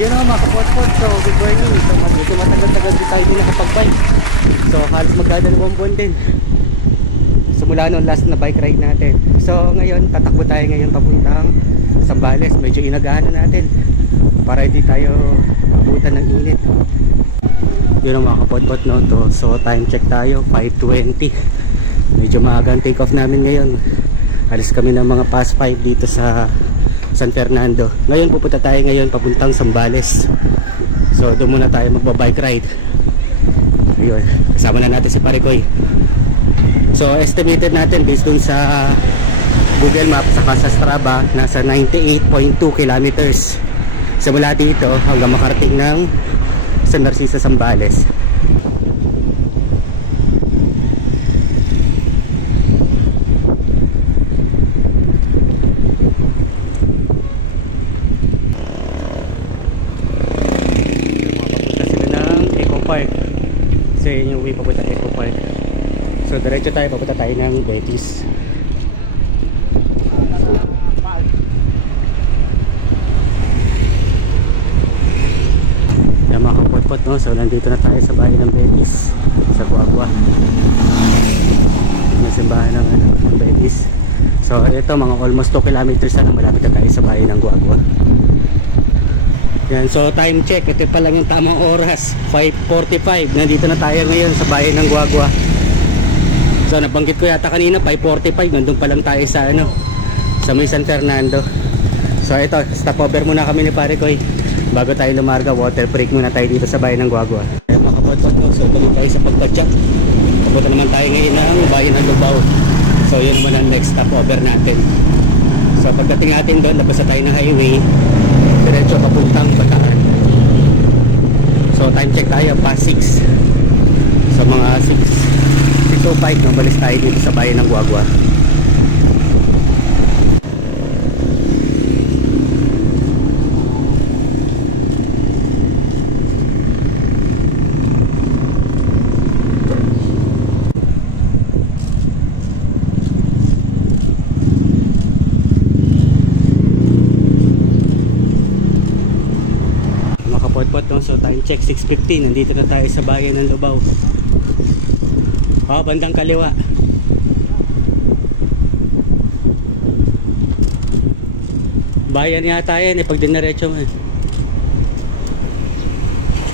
Yun o mga kapotpot, so good morning. So matagal-tagal din tayo din nakapag-bike. So halos magdadalawang buwan din simula noon last na bike ride natin. So ngayon tatakbo tayo ngayon papuntang Zambales. Medyo inagahan na natin para hindi tayo mabutan ng init. Yun ang mga kapotpot no to. So time check tayo 5:20. Medyo maaga ang take off namin ngayon. Alis kami ng mga past 5 dito sa San Fernando. Ngayon pupunta tayo ngayon papuntang Zambales. So doon muna tayo magba-bike ride. Ayun, kasama na natin si Parikoy. So estimated natin based dun sa Google Maps saka sa Strava, nasa 98.2 kilometers simula dito hanggang makarating ng San Narciso, Zambales. Kasi yun yung way papunta Eco Park. So diretso tayo, papunta tayo ng Betis. Yan mga kapotpot no. So nandito na tayo sa bahay ng Betis, sa Guagua. May simbahan ng Betis. So ito mga almost 2 kilometers na malapit na tayo sa bahay ng Guagua. Yan, so time check, ito pa lang yung tamang oras, 5:45. Nandito na tayo ngayon sa bayan ng Guagua. So nabanggit ko yata kanina 5:45, nandun pa lang tayo sa sa may San Fernando. So ito, stopover muna kami ni Parikoy bago tayo lumarga. Water break muna tayo dito sa bayan ng Guagua. Ayan mga kapotpot mo, so tuloy tayo sa pagpadyak. Papunta naman tayo ngayon ng bayan ng Lubao. So yun naman ang next stopover natin. So pagdating natin doon, labas na tayo ng highway, diretso papuntang Bataan. So time check tayo past 6. So mga 6:05 nabalis tayo dito sa bayan ng Guagua. So time check 6:15, nandito na tayo sa bayan ng Lubao. Bandang kaliwa. Bayan yata yan pag dinaretso mo.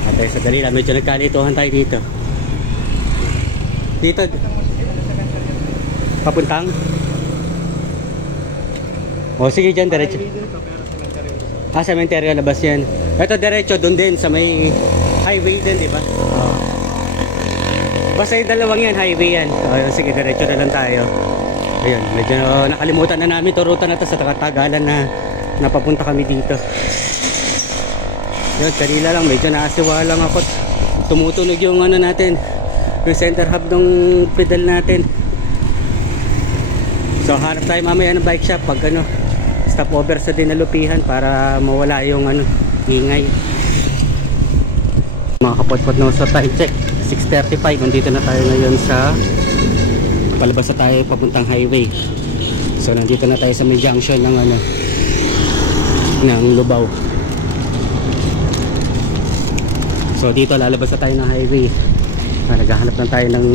Atay sa dalila, medyo nagkalituhan tayo dito. Dito papuntang sige dyan diretso. Cemetery labas yan. Ito diretso doon din sa may highway din, di ba? Basta yung dalawang yan, highway yan. Sige, diretso na lang tayo. Ayun, medyo nakalimutan na namin to ruta na to sa Tagalan na napapunta kami dito. Yun, kanila lang, medyo naasiwa lang ako. Tumutunog yung natin, yung center hub ng pedal natin. So hanap tayo mamaya ng bike shop pag stopover sa dinalupihan para mawala yung ingay. Mga kapotpot no, sa time check 6:35, nandito na tayo ngayon sa palabas na tayo papuntang highway. So nandito na tayo sa may junction ng Lubao. So dito lalabas na tayo ng highway. Naghahanap lang tayo ng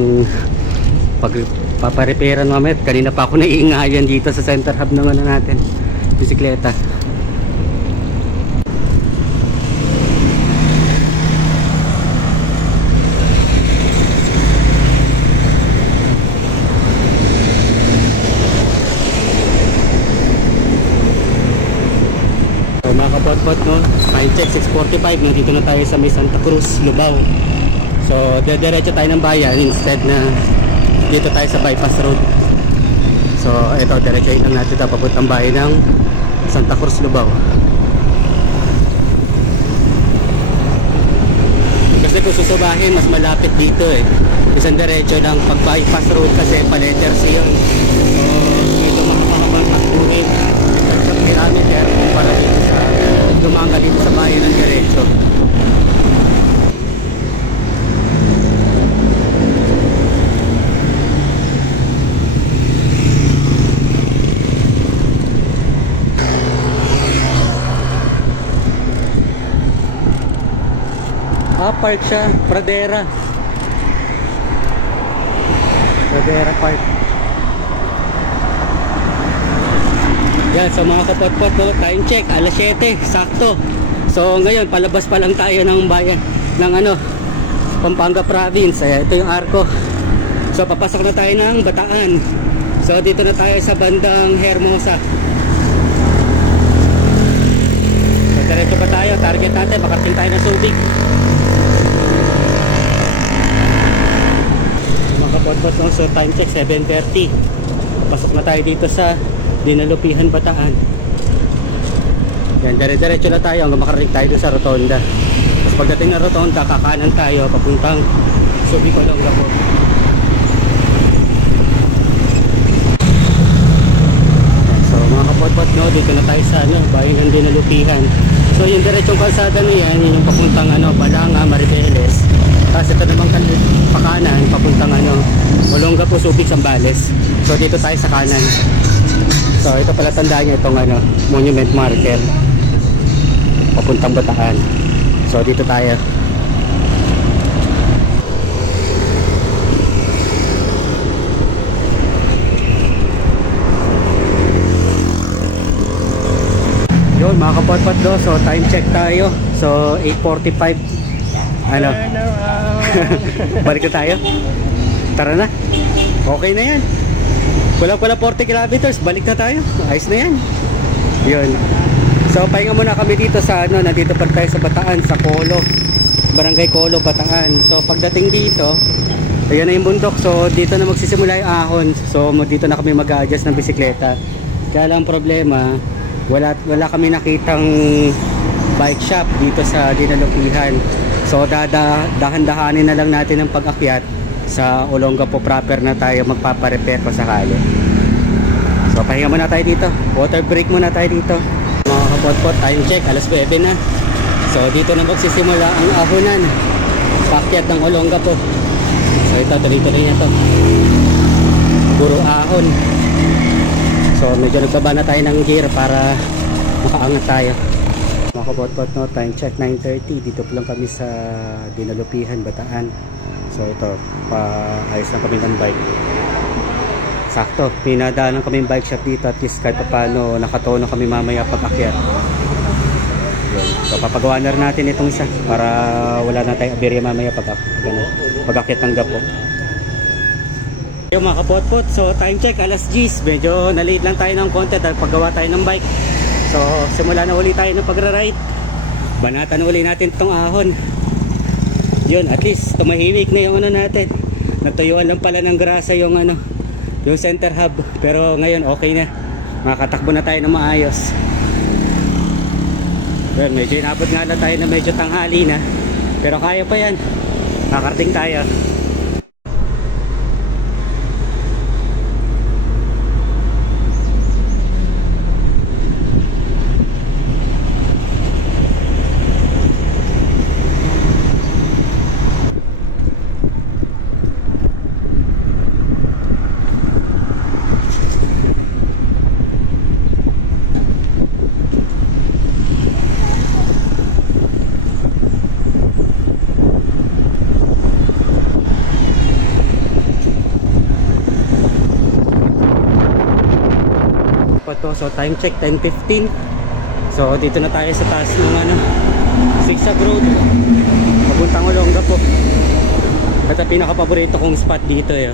papareparan mamaya. Kanina pa ako naiingayan dito sa center hub ng natin, bisikleta. So mga kapotpot no, time check 6:45, nandito na tayo sa may Santa Cruz, Lubao. So diretso tayo ng bayan instead na dito tayo sa bypass road. So ito, diretsoin lang natin ito papuntang bayan ng Santa Cruz, Lubao. Kasi kung susubahin, mas malapit dito isang diretso lang. Pag bypass road kasi pa-letter C yun. So dito makapahabang takbuhin sa kilometer para dito sa dumanga dito sa bayan ng diretso. Park siya, Pradera. Pradera Park. Yan, so mga kapot-pot, no, time check, alas 7, sakto. So ngayon, palabas pa lang tayo ng bayan, ng ano, Pampanga Province. Ayan, ito yung arko. So papasok na tayo ng Bataan. So dito na tayo sa bandang Hermosa. So diretso pa tayo, target natin, makarating tayo ng Subic. Mga kapot-pot, no, so time check, 7:30. Pasok na tayo dito sa Dinalupihan, Bataan. Yan, dire-diretso na tayo hanggang makarating tayo doon sa Rotonda. Tapos pagdating na Rotonda, kakanan tayo papuntang Subic, Olongapo. So mga kapot-pot, no, dito na tayo sa ano, bayan ng Dinalupihan. So yung diretsong kalsada na yan, yun yung papuntang ano, Balanga, Maribeles. Tapos ito naman pakanan, papuntang ano, Olongapo, Subic, Zambales. So dito tayo sa kanan. So ito pala, tandaan nyo itong ano, monument marker papuntang Bataan. So dito tayo. Yun mga kapot-pot do, so time check tayo. So 8:45. Ano? Balik na tayo. Tara na. Okay na yan. Wala pala 40 kilometers, balik na tayo. Ayos na yan. Yun. So pahinga muna kami dito sa ano, nandito pa tayo sa Bataan, sa Colo, Barangay Colo, Bataan. So pagdating dito, ayan na yung bundok. So dito na magsisimula yung ahon. So dito na kami mag-a-adjust ng bisikleta. Kaya lang problema, wala kami nakitang bike shop dito sa Dinalupihan. So dahan-dahanin na lang natin ang pag-akyat. Sa Olongapo proper na tayo magpapa-repair pa sakali. So pahinga muna tayo dito, water break muna tayo dito. Mga kapot-pot, time check, alas 9 na. So dito na magsisimula ang ahonan, paakyat ng Olongapo. So ito, tuloy-tuloy na to, puro ahon. So medyo nagbaba na tayo ng gear para makaangat tayo. Mga kapot-pot, no, time check 9:30. Dito po lang kami sa Dinalupihan, Bataan. So ito, ayos lang kami ng bike. Sakto, pinadaanan kami ng bike shop dito, at least kahit paano nakatono kami mamaya pag-akyat. So papagawa na rin natin itong isa para wala na tayong aberya mamaya pag-akyat ng Gapo. Yung mga kapot-pot, so time check alas 10. Medyo na-late lang tayo ng konti dahil paggawa tayo ng bike. So simula na uli tayo ng pagra-ride. Banatan uli natin itong ahon. Yun, at least tumahimik na yung ano natin. Natuyuan lang pala ng grasa yung ano, yung center hub. Pero ngayon okay na, makakatakbo na tayo ng maayos. Well, medyo inabot nga na tayo na medyo tanghali na, pero kaya pa yan, nakarating tayo. So time check 10:15. So dito na tayo sa taas ng ano, Zigzag Road papuntang Olongapo. Ito pinaka paborito kong spot dito eh.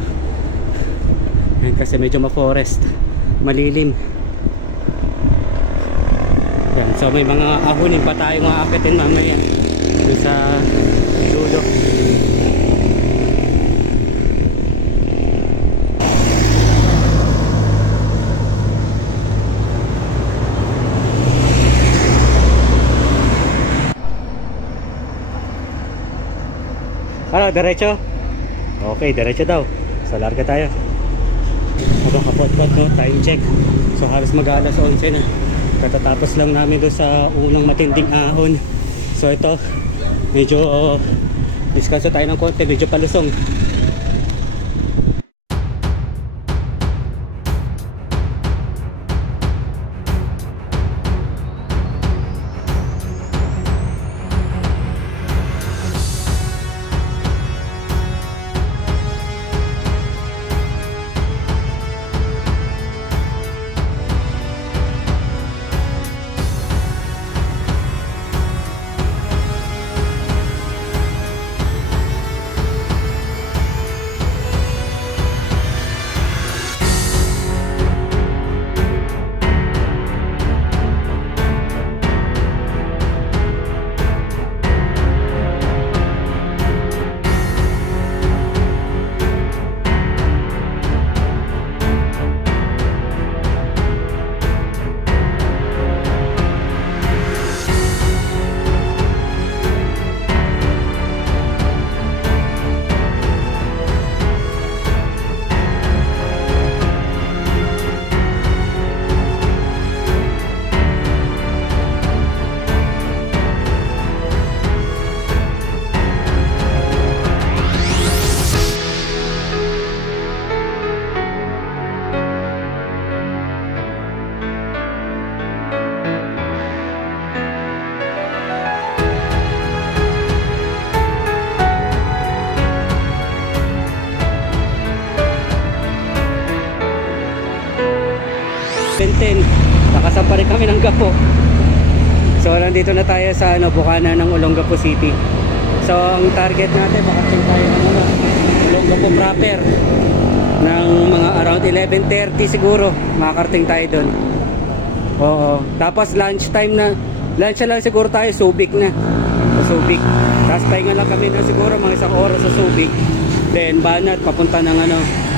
Yan, kasi medyo ma-forest, malilim. Yan, so may mga ahonin pa tayo maaakitin mamaya dun sa dulo. Ano, diretso? Okay, diretso daw. So larga tayo. Mga kapot-pot, no, time check. So halos mag-alas 11 na. Katatapos lang namin doon sa unang matinding ahon. So ito, medyo diskanso tayo ng konti, medyo palusong. pa rin kami ng Gapo. So nandito na tayo sa Bukana ng Olongapo City. So ang target natin, makarating tayo ng Olongapo proper ng mga around 11:30 siguro. Makarating tayo doon. Oo. Tapos lunch lang siguro tayo, Subic na. Sa Subic. Tapos pahinga lang kami na siguro mga isang oras sa Subic. Then Banat papunta ng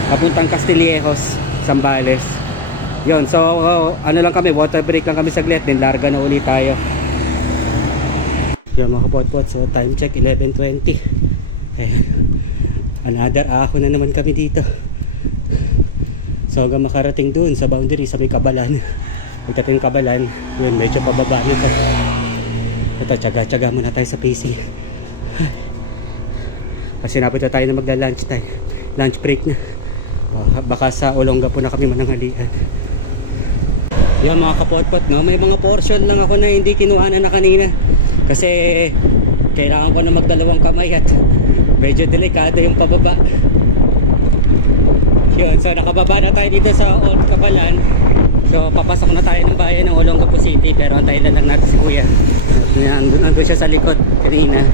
papuntang Castillejos, Zambales. Yun, so lang kami, water break lang kami saglit, then larga na ulit tayo. Yan mga kapot-pot, so time check 11:20. Ayan, another ahon na naman kami dito. So hanggang makarating dun sa boundary sa may Kabalan. Pagdating ng Kabalan, yun, medyo pababa nito. Ito, tsaga-tsaga muna tayo sa pacing. Kasi napita tayo na magla-lunch tayo, lunch break na. Baka sa Olongapo na kami mananghalian. Yan mga kapot-pot, no? May mga portion lang ako na hindi kinuhanan na kanina kasi kailangan ko na magdalawang kamay at medyo delikado yung pababa. Yun, so nakababa na tayo dito sa Old Kabalan. So papasok na tayo ng bayan ng Olongapo City, pero antayin lang natin si Kuya. Nandun siya sa likod kanina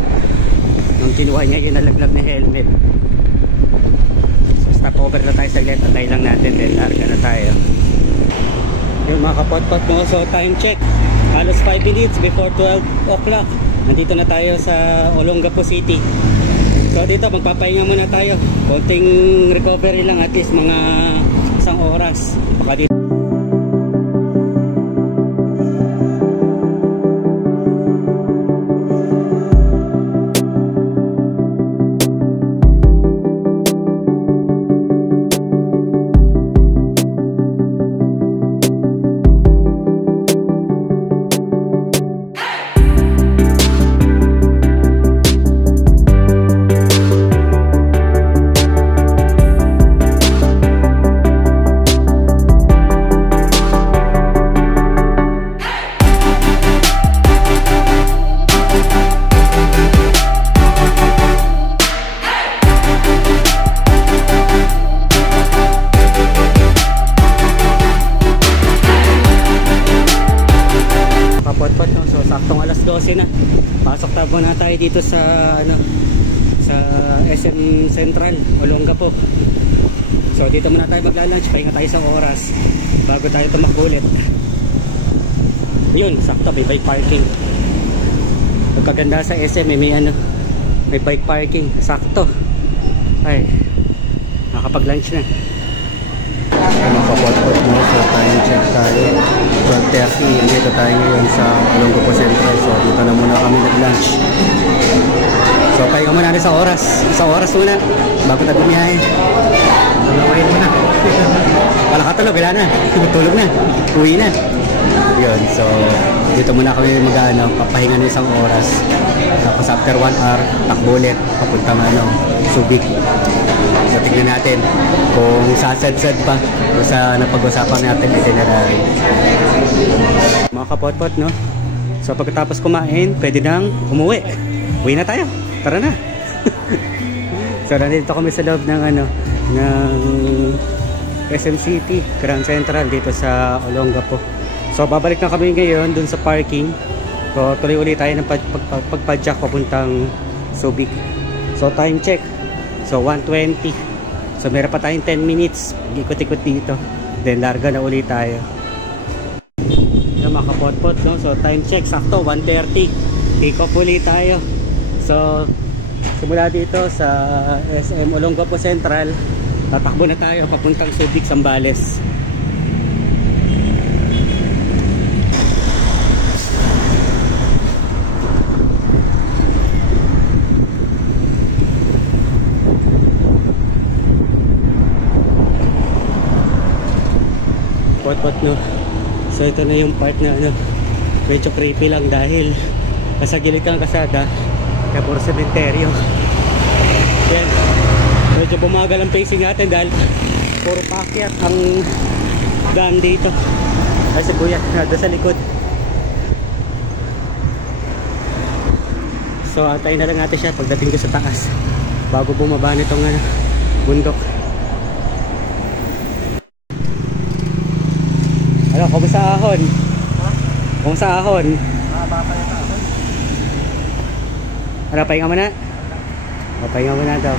nung kinuha niya yung nalaglag na helmet. So stop over na tayo saglit, antayin lang natin, then larga na tayo. Yung mga kapot-pot mo, so time check halos 5 minutes before 12 o'clock. Nandito na tayo sa Olongapo City. So dito magpapahinga muna tayo, konting recovery lang, at least mga isang oras. Baka dito na. Pasok tayo na tayo dito sa sa SM Central, Olongapo. So dito muna tayo magla-lunch, pahinga tayo sa oras bago tayo tumakbo ulit. Yun, sakto, may bike parking. Pagkaganda sa SM, may may bike parking, sakto. Ay, nakapag-lunch na. Makapot-pot mo, so time check tayo 12:30, dito tayo ngayon sa Olongapo Central. So dito na muna kami nag-lunch. So pahinga muna natin sa oras muna bago tayo bumiyahe. Tulungin muna. Wala ka tulog, wala na, tulog na, uwi na. Yun, so dito muna kami papahinga na isang oras. Tapos after 1 hour, takbo ulit papuntang Subic. So tingnan natin kung sasad-sad pa o sa napag-usapan natin itinerary. Mga kapot-pot, no? So pagkatapos kumain, pwede nang umuwi. Uwi na tayo, tara na. So nandito kami sa loob ng ng SM City, Grand Central, dito sa Olongapo. So babalik na kami ngayon dun sa parking. So tuloy ulit tayo ng pagpadyak papuntang Subic. So time check, so 1:20. So meron pa tayong 10 minutes ikot-ikot dito, then larga na ulit tayo. Yung mga kapot-pot, no? So time check, sakto 1:30, take off ulit tayo. So simula dito sa SM Olongapo Central, tatakbo na tayo papuntang Subic, Zambales. Pot-pot, no? So ito na yung part na medyo creepy lang dahil nasa gilid kang kasada, kaya puro sementeryo. Yan, medyo bumagal ang pacing natin dahil puro pakyat ang daan dito. Ay si Kuya nada sa likod. So antayin na lang natin siya pagdating ko sa taas bago bumaba nitong bundok. Ano, kumusta ahon? Kung sa ahon. Bata yung ahon. Ano, pahinga mo na? O, pahinga mo na daw.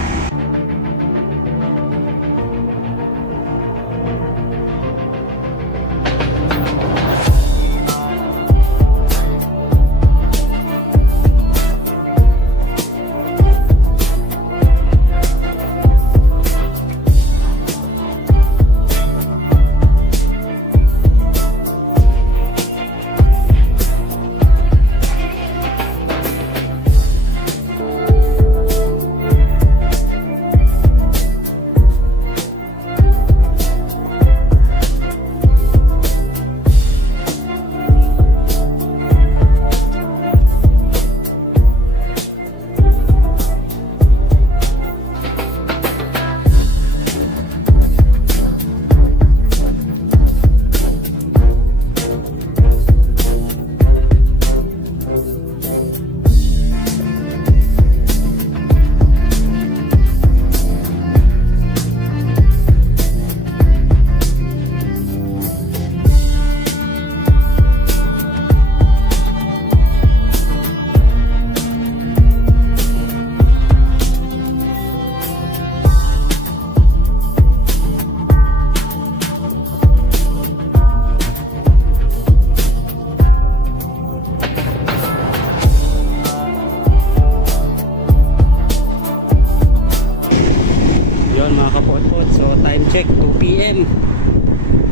check, 2 PM.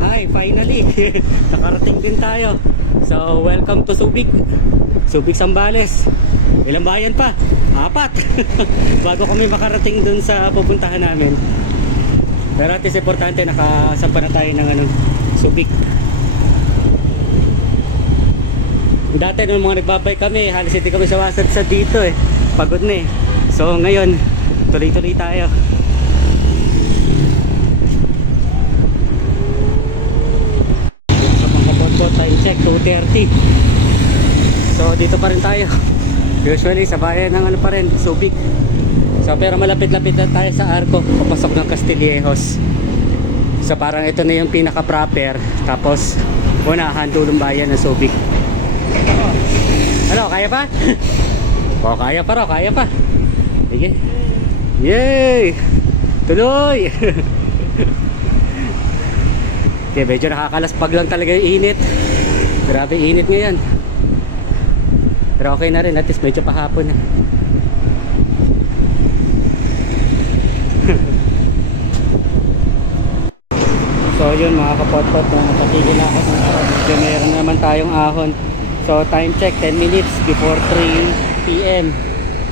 Hi, finally nakarating din tayo. So welcome to Subic, Subic Zambales. Ilang bayan pa? 4 bago kami makarating dun sa pupuntahan namin. Pero at least importante, nakasampa na tayo ng Subic. Dati nung mga nagbabay kami, halos hindi kami sawasad sa dito pagod na So ngayon, tuloy-tuloy tayo. Sa Pangkapotpo, time check 2:30. So dito pa rin tayo. Usually sa bayan ng pa rin, Subic. So pero malapit-lapit na tayo sa Arco, papasok ng Castillejos. So parang ito na yung pinaka-proper. Tapos unahan dulong bayan ng Subic. Ano, kaya pa? O, kaya pa raw, kaya pa. Sige. Yay! Tuloy! Okay, medyo nakakalaspag lang talaga yung init. Grabe init ngayon. Pero okay na rin, at least medyo pahapon na. So yun mga kapot-pot, napatigil na ako. Medyo meron na naman tayong ahon. So time check 10 minutes before 3 PM.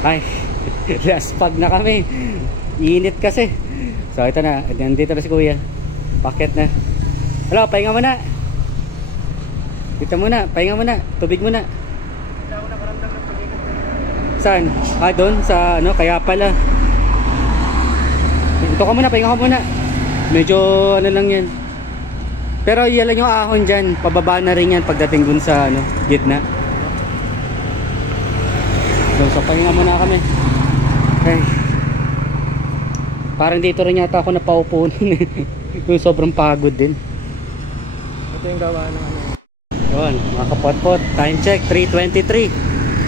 Ay, last pag na kami. Init kasi. So ito na, nandito na si kuya. Paket na. Hello, pahinga muna. Dito muna, pahinga muna. Tubig muna. Saan? Ah, doon sa kaya pala. Ito ka muna, pahinga ka muna. Medyo lang yan. Pero iyalan yung ahon dyan, pababa na rin yan pagdating dun sa gitna. So pahinga muna kami. Okay. Parang dito rin yata ako napaupo nun yung sobrang pagod din. Ito yung gawa ng Yun, mga kapot-pot, time check 3:23.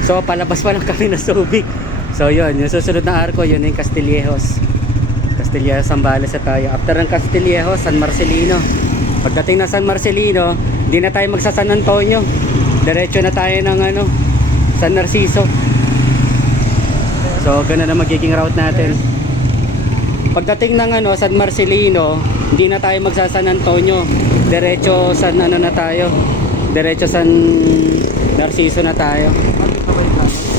So palabas pa lang kami na Subic. So yun, yung susunod na Arco, yun yung Castillejos. Castillejos, Zambales na tayo. After ng Castillejos, San Marcelino. Pagdating na San Marcelino, hindi na tayo magsa San Antonio. Diretso na tayo ng San Narciso. So ganun na magiging route natin. Pagdating ng San Marcelino, hindi na tayo magsa San Antonio. Diretso San na tayo. Diretso San Narciso na tayo.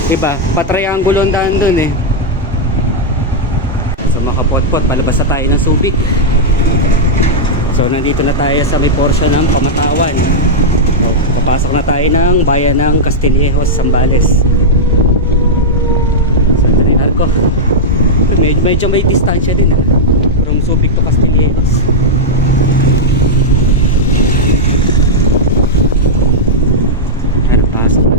Diba? Pa-triangulo ang daan dun So makapot-pot, palabas na tayo ng Subic. So nandito na tayo sa may portion ng Pamatawan. So papasok na tayo ng bayan ng Castillejos, Zambales. So ito na yung Arco. Medyo may distansya din from Subic to Castillejos. Ano, pasok na.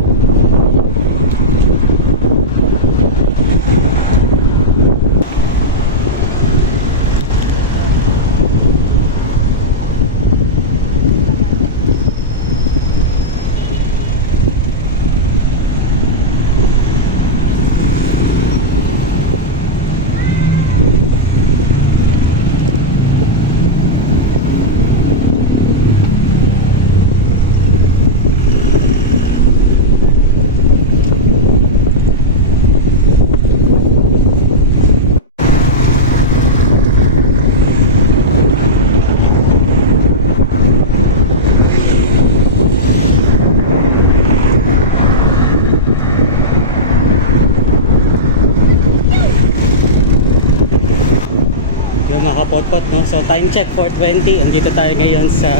kapotpot, no? So time check 4:20. Andito tayo ngayon sa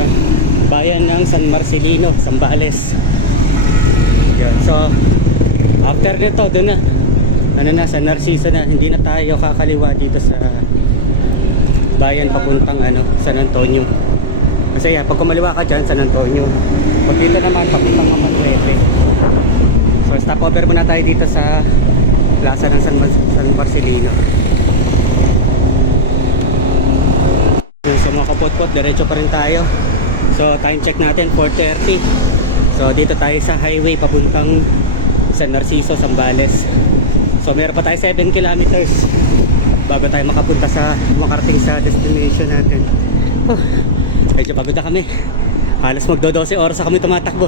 bayan ng San Marcelino, Zambales. Yun. So after nito, doon na ano na, San Narciso na. Hindi na tayo kakaliwa dito sa bayan papuntang San Antonio. Kasi yan, pag kumaliwa ka dyan, San Antonio. Pag dito naman, papuntang Manuete. So stopover muna tayo dito sa plaza ng San Marcelino. So mga kapotpot, diretso pa rin tayo. So time check natin 4:30. So dito tayo sa highway papuntang San Narciso, Zambales. So meron pa tayo 7 kilometers bago tayo makarating sa destination natin. Medyo pagod na kami. Halos magdo 12 oras na kami tumatakbo.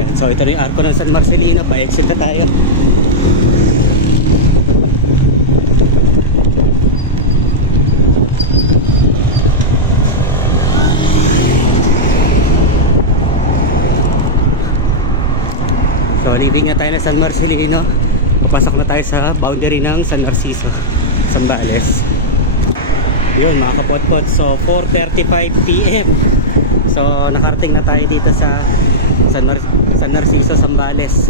Yan. So ito na yung arko ng San Marcelino. Pa-exit na tayo. So leaving na tayo na San Marcelino. Papasok na tayo sa boundary ng San Narciso, Zambales. Yun mga kapotpot. So 4:35 PM. So nakarating na tayo dito sa San Narciso, Zambales.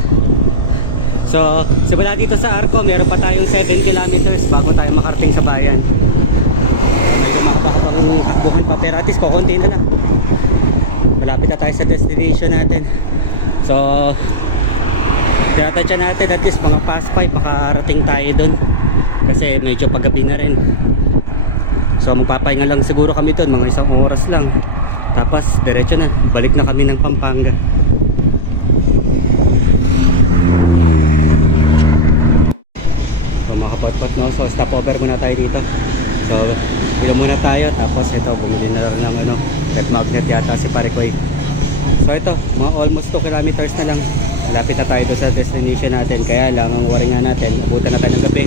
So simula dito sa Arco, meron pa tayong 7 kilometers bago tayo makarating sa bayan. Medyo makapakapang takbuhan pa, pero at least kukunti na lang. Malapit na tayo sa destination natin. So tinatadya natin at least mga past 5 makarating tayo dun. Kasi medyo paggabi na rin. So magpapahinga lang siguro kami dun, mga 1 oras lang. Tapos diretso na, balik na kami ng Pampanga. So mga kapotpot, no? So stopover muna tayo dito. So ilong muna tayo. Tapos ito, bumili na rin ng red magnet yata si Parekoy. So ito, mga almost 2 kilometers na lang. Malapit na tayo doon sa destination natin. Kaya lang ang worry nga natin, abutan na tayo ng gabi.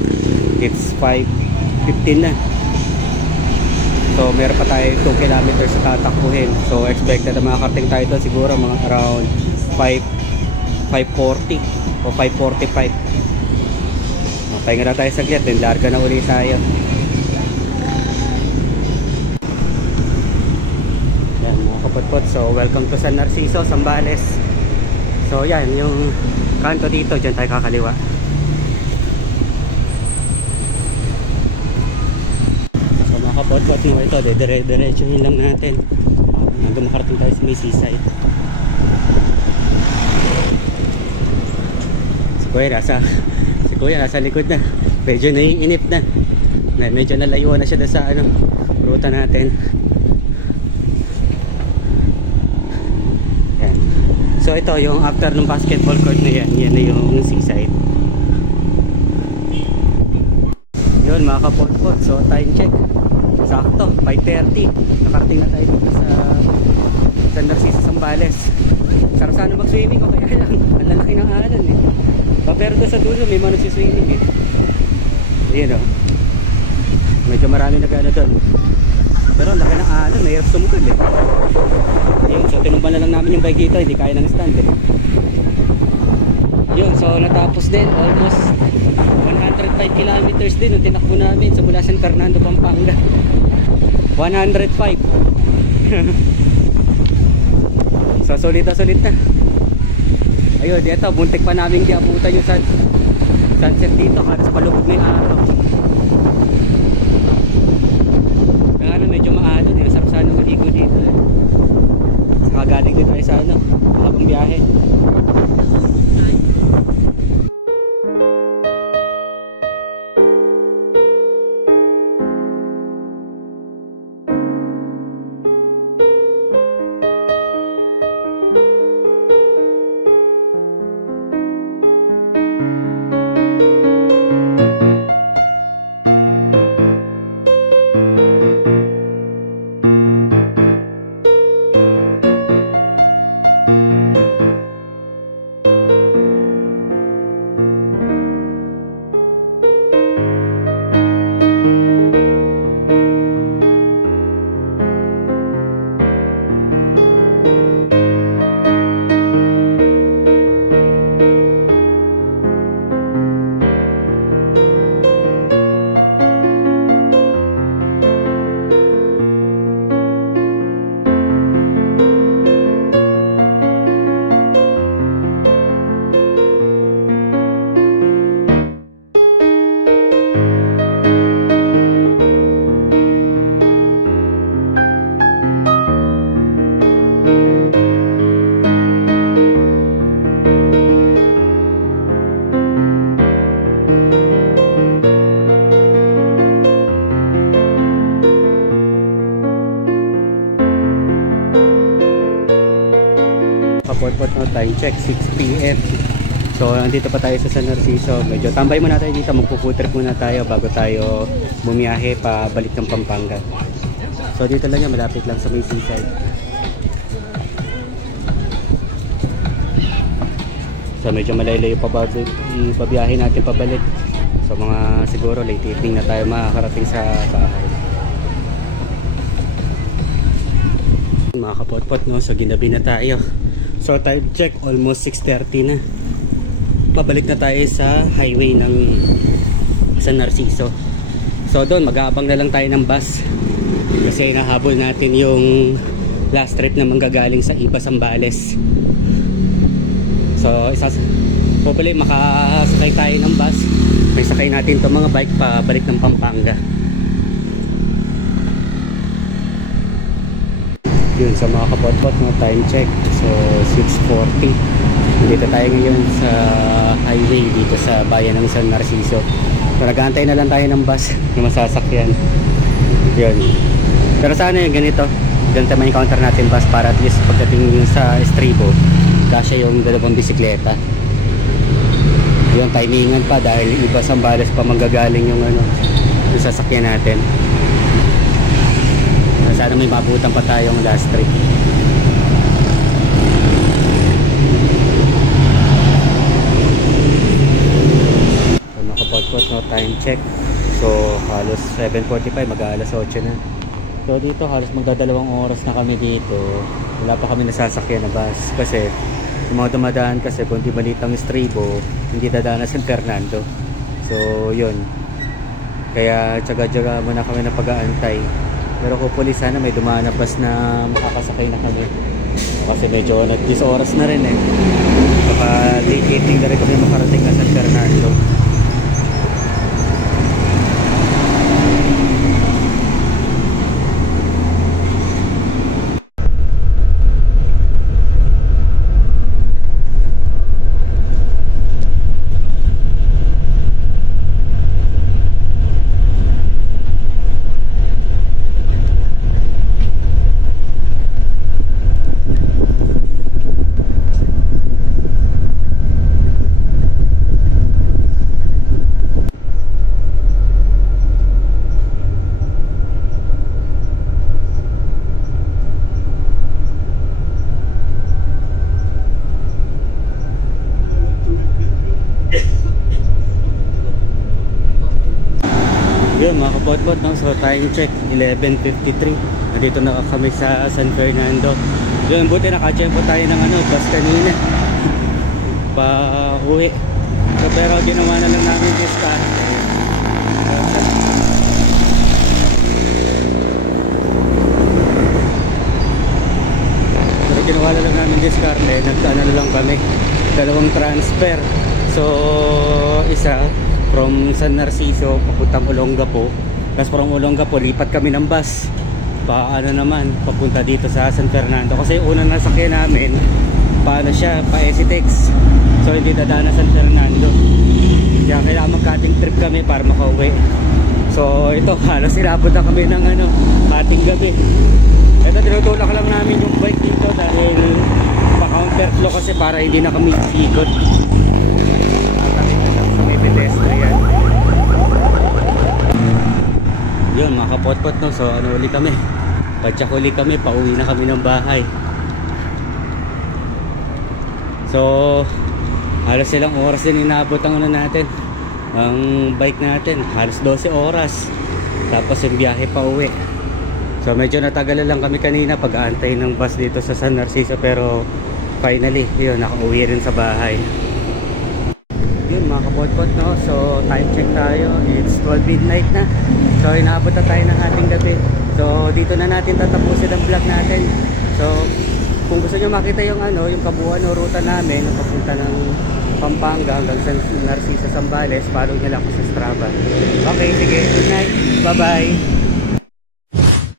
It's 5:15 na. So meron pa tayo 2 kilometers sa tatakbuhin. So expected na makakarating tayo doon siguro mga around 5:40 o 5:45. Pahinga na tayo saglit, then larga na uli tayo. Yan mga kapotpot. So welcome to San Narciso, Zambales. So yan, yung kanto dito, dyan tayo kakaliwa. So mga kapotpot, no, ito, dire-diretsuhin lang natin hanggang makarating tayo sa may seaside. Si Kuya nasa likod na. Medyo naiinip na. Medyo nalayuan na siya sa ruta natin. So ito yung after ng basketball court na yan. Yan na yung seaside. Yun mga kapotpot. So time check, sakto 5:30. Nakarating na tayo dito sa San Narciso, Zambales. Sarap sana mag-swimming o kaya lang ang lalaki ng alon eh. Pero doon sa dulo may swimming eh. Ayan o, medyo marami nag-ano doon. Pero ang laki ng alon, mahirap sumugod eh. Yun, so tinumban na lang namin yung bike dito, hindi kaya ng stand eh. Yun, so natapos din, almost 105 kilometers din yung tinakbo namin sa mula San Fernando, Pampanga. 105. So sulit na. Ayun, dito, buntik pa namin diabutan yung sunset dito, halos palubog na yung araw. Kaya medyo maalon eh, sarap sana maligo dito eh. Galing din tayo sa habang biyahe. kapot-pot no, time check 6 PM. So nandito pa tayo sa San Narciso. Medyo tambay muna tayo dito, magpuputrip muna tayo bago tayo bumiyahe pa balik ng Pampanga. So dito lang yan, malapit lang sa may seaside. So medyo malayo pa ipabiyahe natin pabalik. So mga siguro late evening na tayo makakarating sa bahay. Mga kapot-pot no, so ginabi na tayo. So time check almost 6:30 na. Pabalik na tayo sa highway ng San Narciso. So doon mag-aabang na lang tayo ng bus kasi nahabol natin yung last trip na manggagaling sa Iba, Zambales. So probably makasakay tayo ng bus, may sakay natin itong mga bike pa balik ng Pampanga. Yun sa mga kapot-pot no, time check so 6:40. Dito tayo ngayon sa highway dito sa bayan ng San Narciso. So nag-aantay na lang tayo ng bus na masasakyan. Yun. Pero sana yung ganito, ganito may encounter natin bus para at least pagdating sa Estribo kasya yung dalawang bisikleta. Yung timingan pa dahil Iba, Zambales pa manggagaling yung ano, yung sasakyan natin. Sana may mabutan pa tayong last trip. So nakapot-pot no, time check so halos 7:45, mag-aalas 8 na. So dito halos magdadalawang oras na kami dito, wala pa kami nasasakyan na bus kasi yung mga dumadaan kasi kung di balitang Estribo hindi dadaan na San Fernando. So yun, kaya tsaga-tsaga muna kami na pag-aantay. Pero hopefully sana may dumaan na bus na makakasakay na kami. Kasi medyo nag-10 oras na rin eh. Baka late evening na rin kami makarating na San Fernando. Yun mga kapot-pot no? So time check 11:53. Nandito na kami sa San Fernando. Yun, buti nakachempo tayo ng ano, bus kanina pa uwi. So pero ginawa na lang namin discount. Pero ginawa na lang namin discount eh, nagdaan na lang kami dalawang transfer. So isa from San Narciso papuntang Olongapo, tapos from Olongapo lipat kami ng bus paano naman papunta dito sa San Fernando kasi unang nasakyan namin paano siya pa Esitex, so hindi dadaan na San Fernando, kaya kailangan mag-cutting trip kami para makauwi. So ito halos inabot na kami ng ano, hating gabi. Ito tinutulak lang namin yung bike dito dahil pa counterflow kasi para hindi na kami ikot. Pedestrian. Yun mga kapot-pot no, so ano uli kami, padyak uli kami, pauwi na kami ng bahay. So halos ilang oras din inabot ang ano natin, ang bike natin, halos 12 oras tapos yung biyahe pa uwi. So medyo natagalan lang kami kanina pag-aantay ng bus dito sa San Narciso, pero finally yun, nakauwi rin sa bahay. Yun mga kapot-pot no, so time check tayo, it's 12 midnight na. So inaabot na tayo ng ating gabi. So dito na natin tatapusin ang vlog natin. So kung gusto nyo makita yung ano, yung kabuuan o ruta namin yung papunta ng Pampanga hanggang San Narciso, Zambales, follow nyo lang ako sa Strava. Okay, sige, good night, bye bye.